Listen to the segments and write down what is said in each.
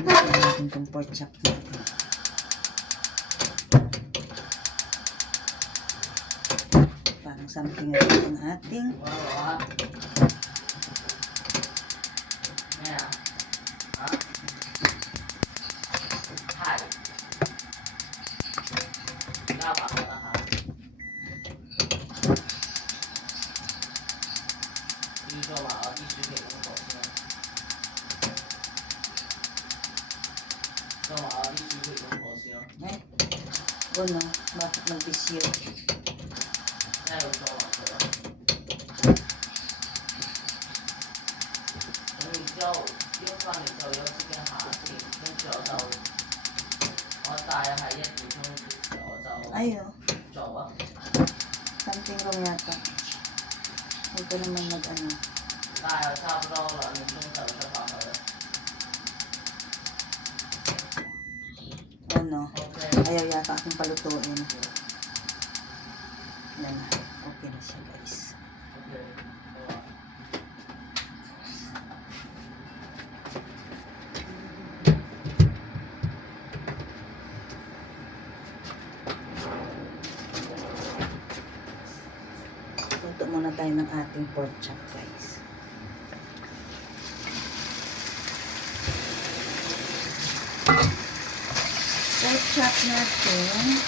Lagyan natin itong pork chop natin. Parang something rin ang ating ano, bakit mag-bisyo? Ayun. Something wrong yata. Ito naman mag-ano. Ano? Ayaw yata akong palutuin. Yan na. Okay na siya, guys. Luto muna tayo ng ating pork chop, guys. Pork chop natin.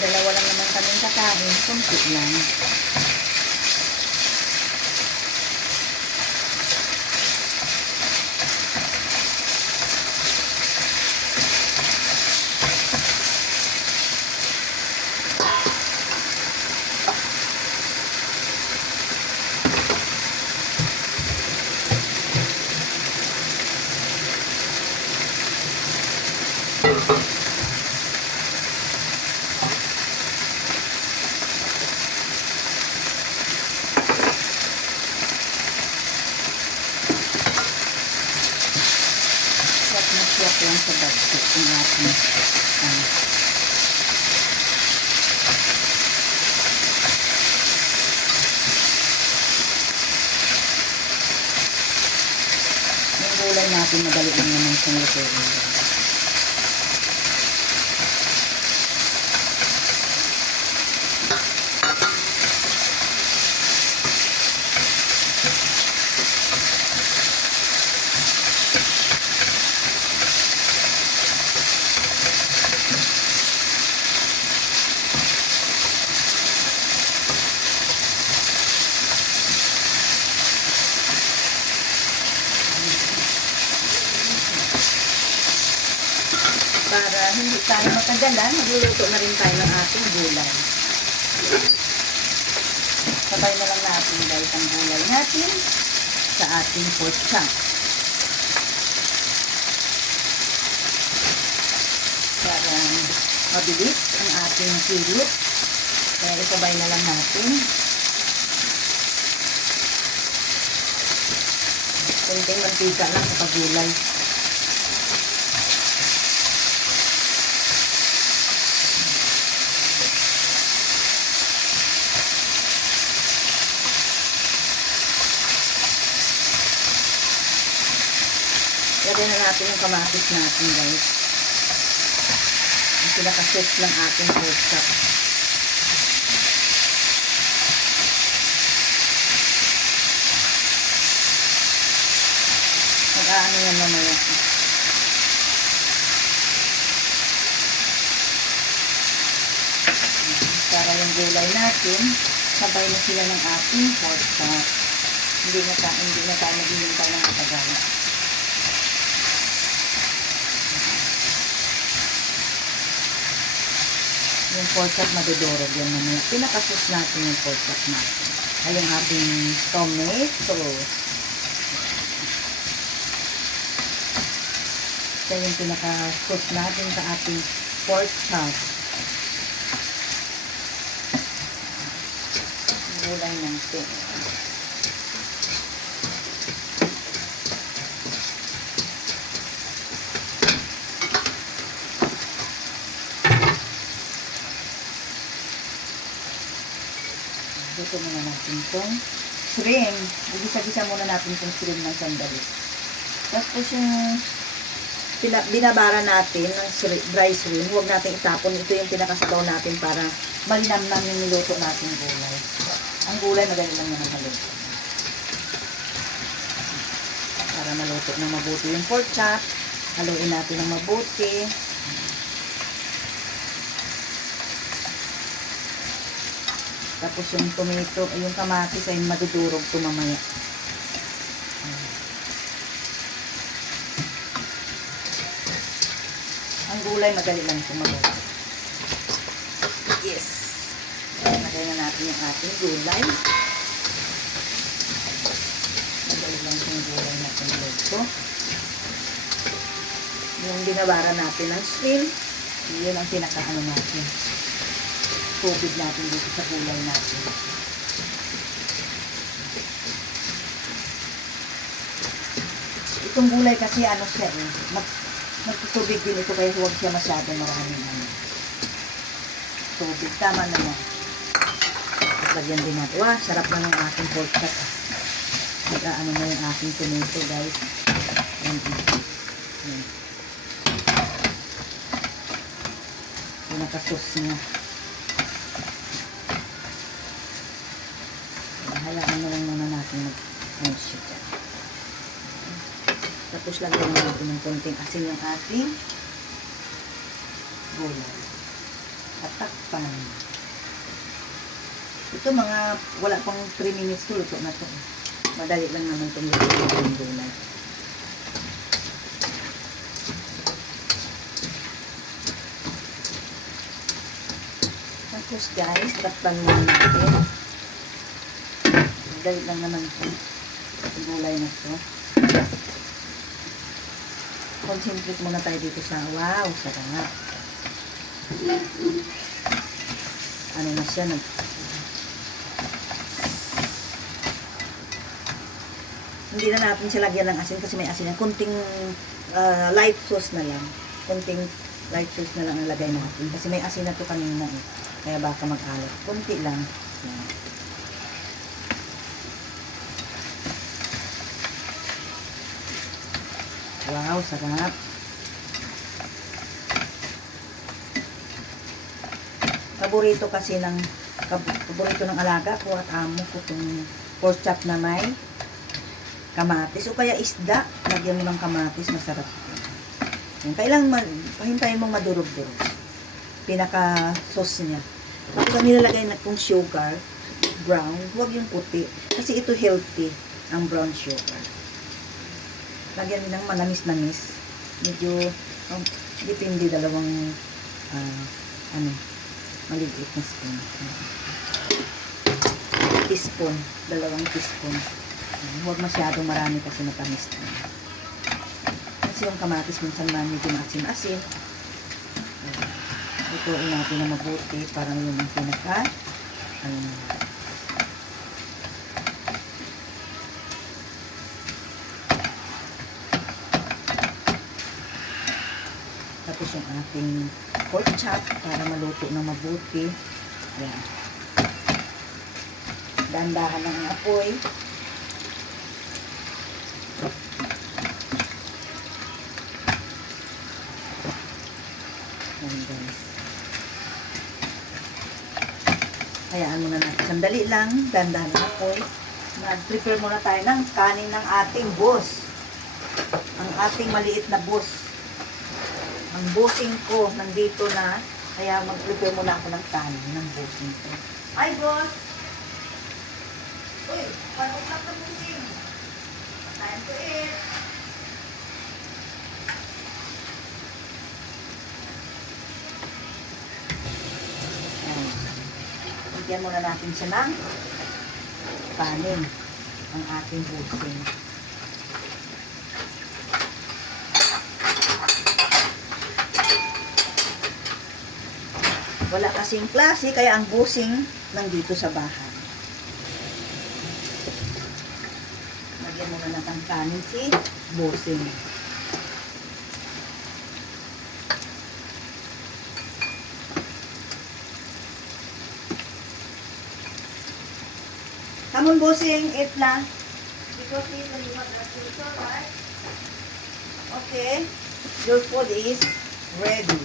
Dalawa lang naman kami kakain, kunti lang. Masyak lang sa basket ang ating yung gulay natin madali lang naman sa lutuin. Para hindi tayo matagalan, magluluto na rin tayo ng ating gulay. Sabay na lang natin guys ang gulay natin sa ating pork chop. Para mabilis ang ating hilot. Kaya isabay na lang natin. Kunting mantika lang sa pagulay. Lagyan na natin yung kamatis natin guys. Ang pinaka-sauce ng ating pork chop. Mag-aano yan mamaya. Para yung gulay natin, sabay na sila ng ating pork chop. Hindi na tayo maghihintay ng matagal. Yung pork chop madudurog yan mamaya. Pinakasus natin yung pork chop natin. Ay yung ating tomato sauce. Siya yung pinaka-sauce natin sa ating pork chop. Gulay natin. Dito muna natin itong shrimp. Gisa-gisa muna natin itong shrimp ng sandali. Tapos yung binabara natin ng dry shrimp, huwag natin itapon. Ito yung pinakasabaw natin para malinamnam yung niluto natin gulay. Ang gulay madali lang naman maluto. Para maluto na mabuti yung pork chop, haluin natin ng mabuti. Tapos yung tomato, yung kamatis ay madudurog ito mamaya. Ang gulay, madali lang ito maluto. Yes. Lagay na natin yung ating gulay. Madali lang yung gulay natin maluto. Yung binabara natin ng shrimp, yun ang pinakaano natin. Tubig natin dito sa gulay natin. Itong gulay kasi ano siya eh, magtutubig din ito kaya huwag siya masyado maraming ano. Tubig, tama naman. At lagyan din natin. Wow, sarap na ng ating pork chop. Nag-aano na yung ating tomato guys. Yan. Yung nakasos niya. Hayaan na lang muna natin mag-mash siya. Tapos lagyan natin ng konting asin yung ating gulay. At takpan. Ito mga wala pang 3 minutes to luto na to. Madali lang naman itong luto yung gulay. Tapos guys, takpan muna natin. Madali lang naman itong gulay na to. Concentrate muna tayo dito sa wow, sarap. Ano na siya, hindi na natin siya lagyan ng asin kasi may asin na. Kunting light sauce na lang. Kunting light sauce na lang ang lagay natin. Kasi may asin na to kanina eh. Kaya baka mag-alat. Kunti lang. Yan. Wow, sarap. Paborito kasi ng paborito ng alaga ko at amo ko itong pork chop na may kamatis o kaya isda. Lagyan mo ng kamatis, masarap. Kailangan pahintayin mong madurog-durog. Pinaka-sauce niya. Tapos ang nilalagay na kong sugar, brown, huwag yung puti. Kasi ito healthy, ang brown sugar. Lagyan din ng manamis-namis. Medyo, depende dalawang, maliit na spoon. Teaspoon. Dalawang teaspoon. Huwag masyado marami kasi matamis na. Kasi yung kamatis minsan na medyo maasin-asin. Lutuin natin na mabuti. Parang yun ang pinaka, tapos yung ating pork chop para maluto na mabuti. Ayan. Dandahan ng apoy. Ayan guys. Hayaan muna natin. Sandali lang. Dandahan ng apoy. Mag-prepare muna tayo ng kanin ng ating boss. Ang ating maliit na boss. Ang bossing ko nandito na, kaya mag-prepare muna ako ng kanin ng bossing ko. Hi, boss! Uy, paano lang ka bossing? Time to eat! Ayan. Bigyan muna natin siya ng kanin ang ating bossing. Wala kasing klase, kaya ang busing nandito sa bahay. Lagyan muna natin kanin si busing. Come on, busing, eat na. Because eat when you want that food, right? Okay, your food is ready.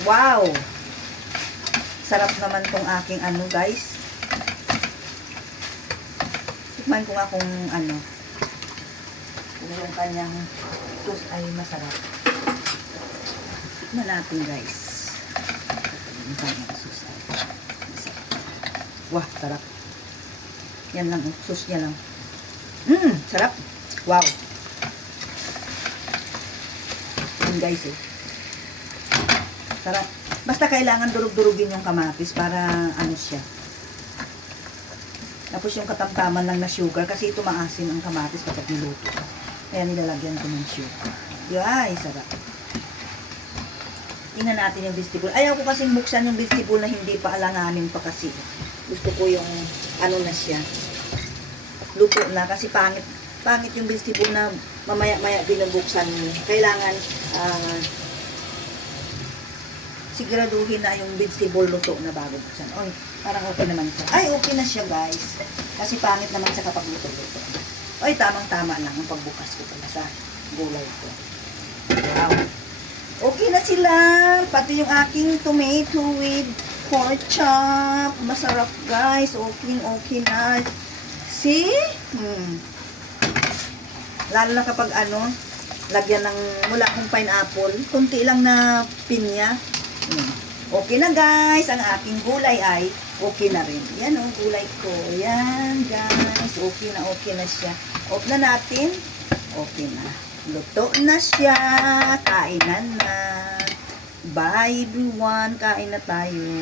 Wow! Sarap naman tong aking ano, guys. Tikman ko nga kung ano. Kung yung kanyang sauce ay masarap. Tikman natin, guys. Yung kanyang sauce ay masarap. Wah, sarap. Yan lang, sauce niya lang. Sarap. Wow. Yan, guys, eh. Sarap. Basta kailangan durug-durugin yung kamatis para ano siya. Tapos yung katamtaman lang na sugar kasi ito maasim ang kamatis kapag niluto. Kaya nilalagyan ko ng sugar. Ay, sarap. Tingnan natin yung vegetable. Ayaw ko kasing buksan yung vegetable na hindi pa alanganin pa kasi. Gusto ko yung ano na siya. Luto na kasi pangit yung vegetable na mamaya-maya binubuksan mo. Kailangan siguraduhin na yung vegetable luto na bago buksan. Oy, parang okay naman siya. Ay, okay na siya, guys. Kasi pangit naman sa kapag luto-luto. Oy, tamang-tama lang ang pagbukas ko pala sa gulay ko. Wow. Okay na sila. Pati yung aking tomato with pork chop. Masarap, guys. Okay na. See? Lalo na kapag ano, lagyan ng, wala akong pineapple. Kunti lang na pinya. Okay na, guys. Ang aking gulay ay okay na rin. Yan o, gulay ko. Yan, guys. Okay na siya. Off na natin. Okay na. Luto na siya. Kainan na. Bye, everyone. Kain na tayo.